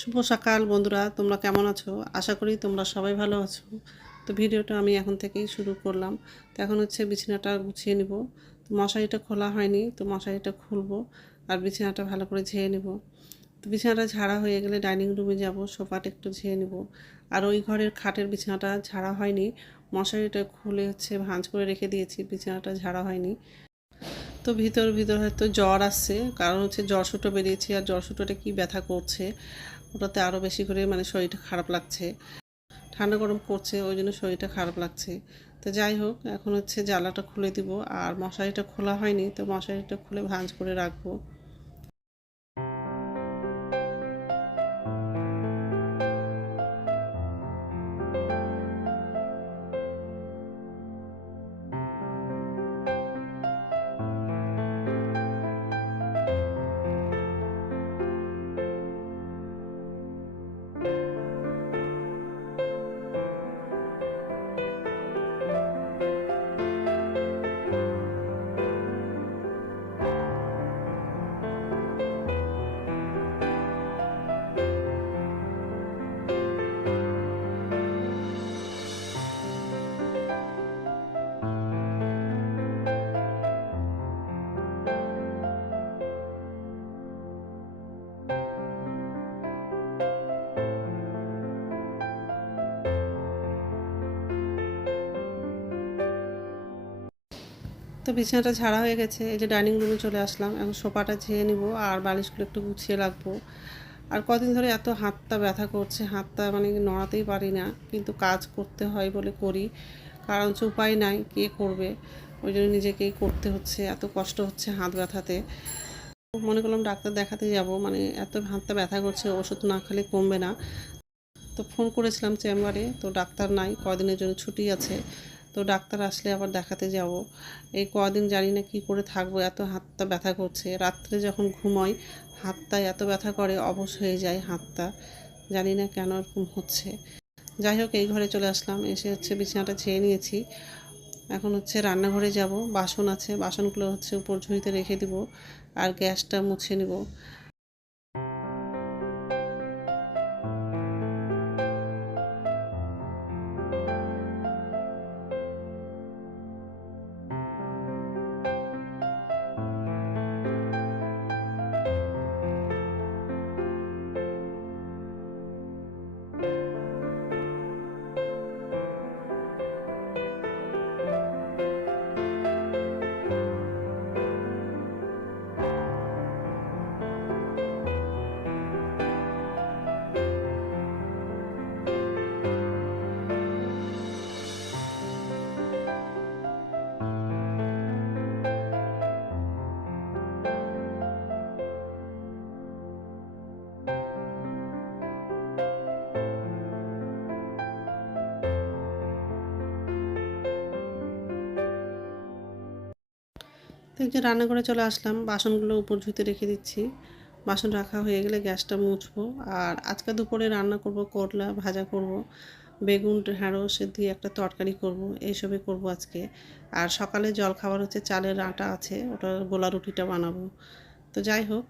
শুভ সকাল বন্ধুরা, তোমরা কেমন আছো? আশা করি তোমরা সবাই ভালো আছো। তো ভিডিওটা আমি এখন থেকেই শুরু করলাম। তো এখন হচ্ছে বিছানাটা গুছিয়ে নিব। তো মশারিটা খোলা হয়নি, তো মশারিটা খুলবো আর বিছানাটা ভালো করে ঝেয়ে নেব। তো বিছানাটা ঝাড়া হয়ে গেলে ডাইনিং রুমে যাব, সোফাটা একটু ঝেয়ে নেব। আর ওই ঘরের খাটের বিছানাটা ঝাড়া হয়নি, মশারিটা খুলে হচ্ছে ভাঁজ করে রেখে দিয়েছি, বিছানাটা ঝাড়া হয়নি। তো ভিতর ভিতর হয়তো জ্বর আসছে, কারণ হচ্ছে জ্বর সুটো বেরিয়েছে। আর জ্বর সুটোটা কি ব্যথা করছে? ওটাতে আরও বেশি করে মানে শরীরটা খারাপ লাগছে। ঠান্ডা গরম করছে, ওই জন্য শরীরটা খারাপ লাগছে। তো যাই হোক, এখন হচ্ছে জ্বালাটা খুলে দিব। আর মশারিটা খোলা হয়নি, তো মশারিটা খুলে ভাঁজ করে রাখব। তো বিছানাটা ঝাড়া হয়ে গেছে, এই যে ডাইনিং রুমে চলে আসলাম, এখন সোফাটা ঝেয়ে নিব আর বালিশগুলো একটু গুছিয়ে রাখব। আর কদিন ধরে এত হাতটা ব্যথা করছে, হাতটা মানে নড়াতেই পারি না, কিন্তু কাজ করতে হয় বলে করি, কারণ হচ্ছে উপায় নাই, কে করবে? ওই জন্য নিজেকেই করতে হচ্ছে, এত কষ্ট হচ্ছে হাত ব্যথাতে। মনে করলাম ডাক্তার দেখাতে যাব মানে এত হাতটা ব্যথা করছে, ওষুধ না খেলে কমবে না। তো ফোন করেছিলাম চেম্বারে, তো ডাক্তার নাই কদিনের জন্য ছুটি আছে। তো ডাক্তার আসলে আবার দেখাতে যাব। এই কদিন জানি না কি করে থাকব, এত হাতটা ব্যথা করছে। রাত্রে যখন ঘুমোই, হাতটা এত ব্যথা করে, অবশ হয়ে যায় হাতটা। জানি না কেন এরকম হচ্ছে। যাই হোক, এই ঘরে চলে আসলাম, এসে হচ্ছে বিছানাটা ছেয়ে নিয়েছি। এখন হচ্ছে রান্নাঘরে যাব, বাসন আছে, বাসনগুলো হচ্ছে উপর ঝুড়িতে রেখে দিব, আর গ্যাসটা মুছে নেব। তো রান্না করে চলে আসলাম। বাসনগুলো উপর ঝুঁতে রেখে দিচ্ছি। বাসন রাখা হয়ে গেলে গ্যাসটা মুছবো। আর আজকে দুপুরে রান্না করব করলা ভাজা করব, বেগুন ঢ্যাঁড়স দিয়ে একটা তরকারি করব এইসবই করব আজকে। আর সকালে জল খাবার হচ্ছে চালের আটা আছে, ওটা গোলা রুটিটা বানাবো। তো যাই হোক।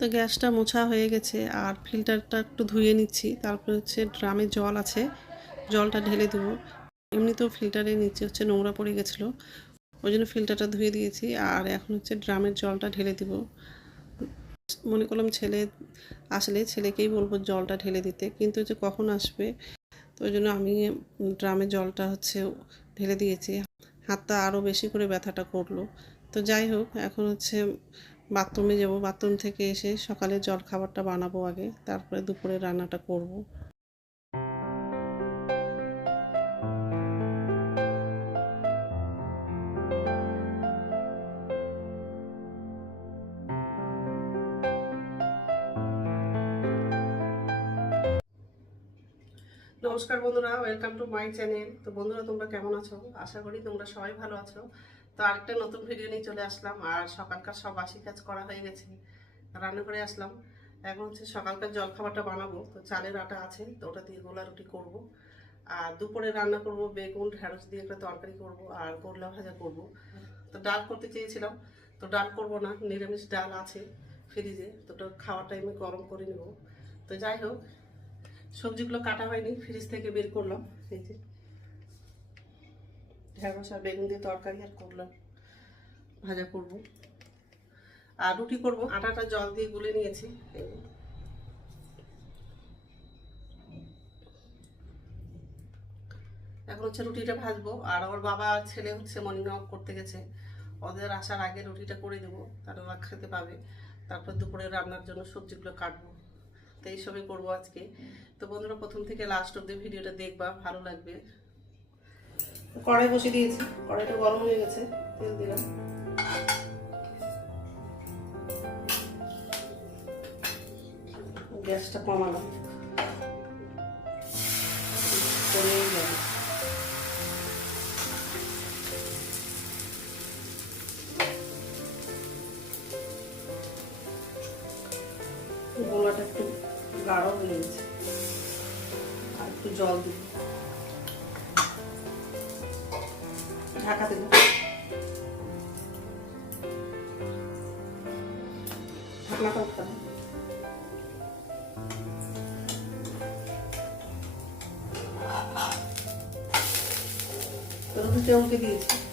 তো গ্যাসটা মোছা হয়ে গেছে আর ফিল্টারটা একটু ধুয়ে নিচ্ছি। তারপরে হচ্ছে ড্রামে জল আছে, জলটা ঢেলে দেবো। এমনিতেও ফিল্টারের নিচে হচ্ছে নোংরা পড়ে গেছিল, ওই জন্য ফিল্টারটা ধুয়ে দিয়েছি আর এখন হচ্ছে ড্রামের জলটা ঢেলে দিব। মনে করলাম ছেলে আসলে ছেলেকেই বলব জলটা ঢেলে দিতে, কিন্তু হচ্ছে কখন আসবে, তো ওই জন্য আমি ড্রামে জলটা হচ্ছে ঢেলে দিয়েছি। হাতটা আরও বেশি করে ব্যথাটা করল। তো যাই হোক, এখন হচ্ছে বাথরুমে যাব, বাথরুম থেকে এসে সকালে জল খাবারটা বানাবো আগে, তারপরে দুপুরে রান্নাটা করব। নমস্কার বন্ধুরা, ওয়েলকাম টু মাই চ্যানেল। তো বন্ধুরা, তোমরা কেমন আছো? আশা করি তোমরা সবাই ভালো আছো। তো আরেকটা নতুন ভিডিও নিয়ে চলে আসলাম। আর সকালকার সব বাসি কাজ করা হয়ে গেছে। রান্না করে আসলাম। এখন হচ্ছে সকালকার জল খাবারটা বানাবো। তো চালের আটা আছে, তো ওটা দিয়ে গোলা রুটি করব। আর দুপুরে রান্না করব বেগুন, ঢেঁড়স দিয়ে একটা তরকারি করব আর করলা ভাজা করব। তো ডাল করতে চেয়েছিলাম। তো ডাল করব না, নিরামিষ ডাল আছে ফ্রিজে তো ওটা খাওয়ার টাইমে গরম করে নেব। তো যাই হোক, সবজিগুলো কাটা হয়নি ফ্রিজ থেকে বের করলাম। এই যে। ঢেঁড়স আর বেগুন দিয়ে তরকারি আর করলাম। ভাজা করব। আর রুটি করব। আটাটা জল দিয়ে গুলে নিয়েছি। এখন হচ্ছে রুটিটা ভাজবো। আর আমার বাবা আর ছেলে হচ্ছে মর্নিং ওয়াক করতে গেছে। ওদের আসার আগে রুটিটা করে দেবো। তারা ওরা খেতে পাবে। তারপর দুপুরে রান্নার জন্য সবজিগুলো কাটবো। তো এইসবই করব আজকে। তো বন্ধুরা, প্রথম থেকে লাস্ট অব্দি ভিডিওটা দেখবা। ভালো লাগবে। কড়াই বসে দিয়েছি, কড়াইটা গরম হয়ে গেছে, তেল দিলাম। গ্যাসটা কমালাম। যাবে গোলাটা একটু গাঢ় হয়ে গেছে। আর একটু জল দিব ঢাকনাটা উঠতে হবে রুটিটা উল্টে দিয়েছি।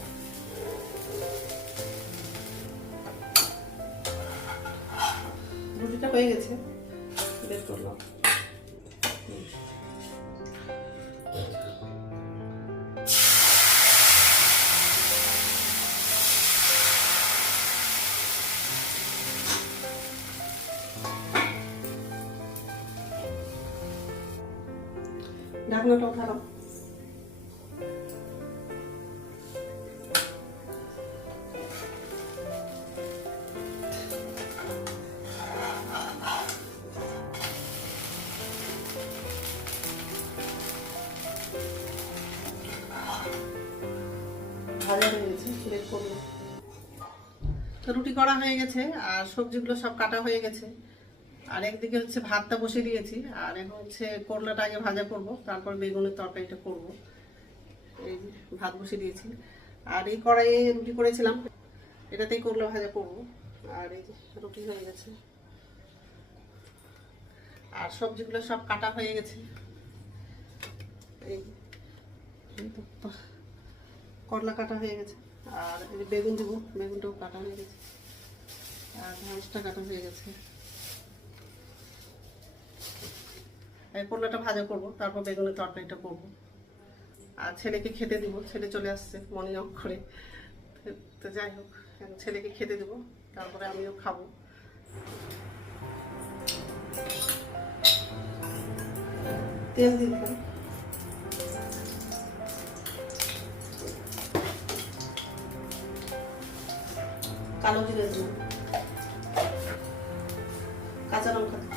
ঢাকনাটা উঠালাম রুটি করা হয়ে গেছে আর সবজিগুলো সব কাটা হয়ে গেছে। আর একদিকে হচ্ছে ভাতটা বসে দিয়েছি, আর এখন হচ্ছে করলাটা আগে ভাজা করব, তারপর বেগুনের তরকারিটা করব। এই ভাত বসে দিয়েছি। আর এই কড়াইয়ে রুটি করেছিলাম, এটাতেই করলা ভাজা করব। আর এই রুটি হয়ে গেছে। আর সবজিগুলো সব কাটা হয়ে গেছে। এই করলা কাটা হয়ে গেছে। আর বেগুন দেবো, বেগুনটাও কাটা হয়ে গেছে। আর ঢাঁড়সটা কাটা হয়ে গেছে। এই করলাটা ভাজা করব, তারপর বেগুনের তরকারিটা করব। আর ছেলেকে খেতে দিব, ছেলে চলে আসছে মর্নিং ওয়াক করে। তো- যাই হোক ছেলেকে খেতে দেবো, তারপরে আমিও খাব। তেল দিলাম। কালো জিরে দিলাম। কাঁচা লঙ্কা।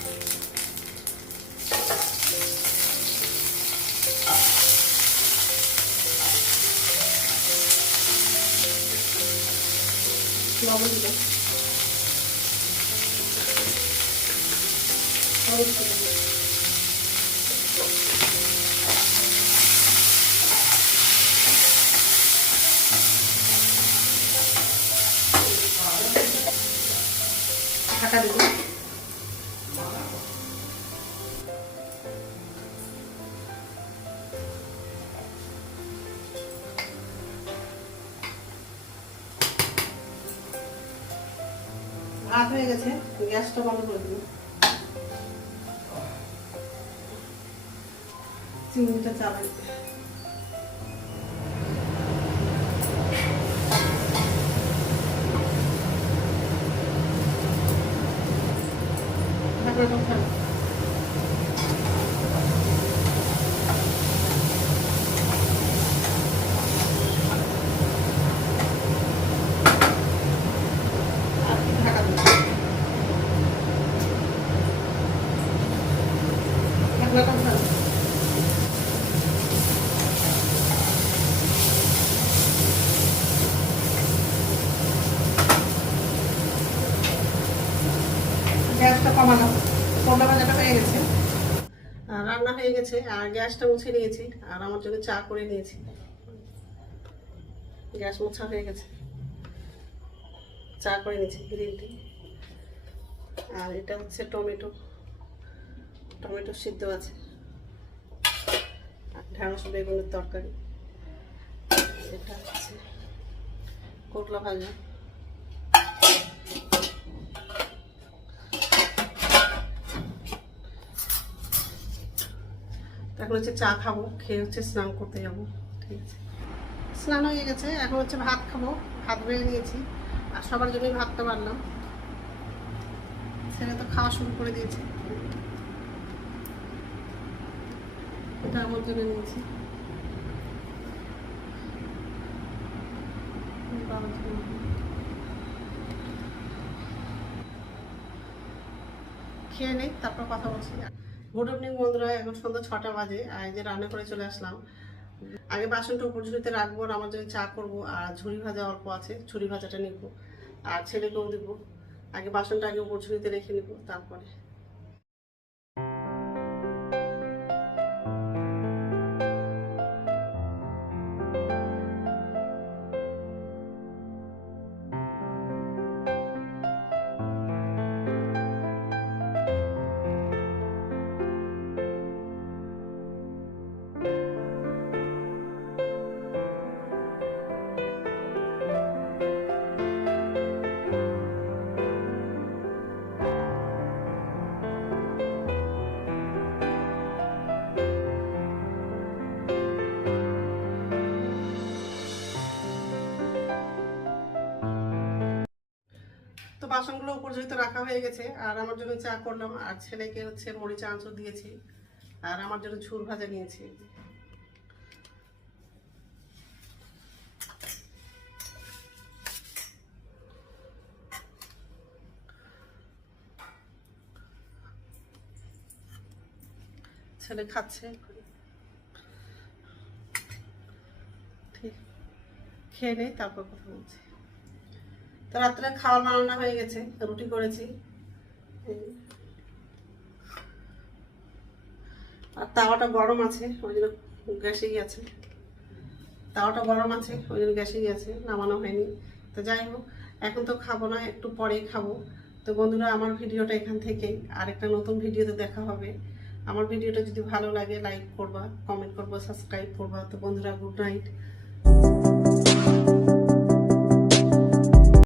লবণ দিলাম ঢাকা দেবো। ভাত হয়ে গেছে গ্যাসটা বন্ধ করে দিন চিংড়িটা চালাই ঢাকনাটা উঠান। আর একটু ঢাকা দিন। ঢাকনাটা উঠান। গ্যাসটা হয়ে গেছে। রান্না হয়ে গেছে। আর গ্যাসটা মুছে নিয়েছি। আর আমার জন্য চা করে নিয়েছি। গ্যাস মোছা হয়ে গেছে। চা করে নিয়েছি গ্রিন টি। আর এটা হচ্ছে টমেটো। টমেটো সিদ্ধ আছে। আর ঢেঁড়স, বেগুনের তরকারি। এটা হচ্ছে করলা ভাজা। এখন হচ্ছে চা খাব, খেয়ে হচ্ছে স্নান করতে যাব, ঠিক আছে। স্নান হয়ে গেছে, এখন হচ্ছে ভাত খাব, ভাত বেড়ে নিয়েছি, আর সবার জন্যই ভাতটা বাড়লাম ছেলে তো খাওয়া শুরু করে দিয়েছে। এটা আমার জন্য নিয়েছি। খেয়ে নেই, তারপর কথা বলছি। গুড ইভিনিং বন্ধুরা। এখন সন্ধ্যা ছটা বাজে। আর যে রান্না করে চলে আসলাম। আগে বাসনটা উপর ঝুড়িতে রাখব, আর আমার জন্য চা করব, আর ঝুড়ি ভাজা অল্প আছে। ঝুড়ি ভাজাটা নিবো, আর ছেলেকেও দিব। আগে বাসনটা আগে উপর ঝুড়িতে রেখে নিবো, তারপরে। বাসনগুলো উপর ঝুড়িতে রাখা হয়ে গেছে। আর আমার জন্য চা করলাম। আর ছেলেকে হচ্ছে মুড়ি চানাচুর দিয়েছি। আর আমার জন্য ঝুল ভাজা নিয়েছি। ছেলে খাচ্ছে। ঠিক। খেয়ে নেই তারপর কথা বলছি। তো রাত্রে খাবার বানানো হয়ে গেছে, রুটি করেছি। আর তাওয়াটা গরম আছে, ওই জন্য গ্যাসেই আছে। তাওয়াটা গরম আছে, ওই জন্য গ্যাসেই আছে, নামানো হয়নি। তো যাই হোক, এখন তো খাব না, একটু পরেই খাব। তো বন্ধুরা, আমার ভিডিওটা এখান থেকেই আর একটা নতুন ভিডিওতে দেখা হবে। আমার ভিডিওটা যদি ভালো লাগে লাইক করবা কমেন্ট করব সাবস্ক্রাইব করবা। তো বন্ধুরা গুড নাইট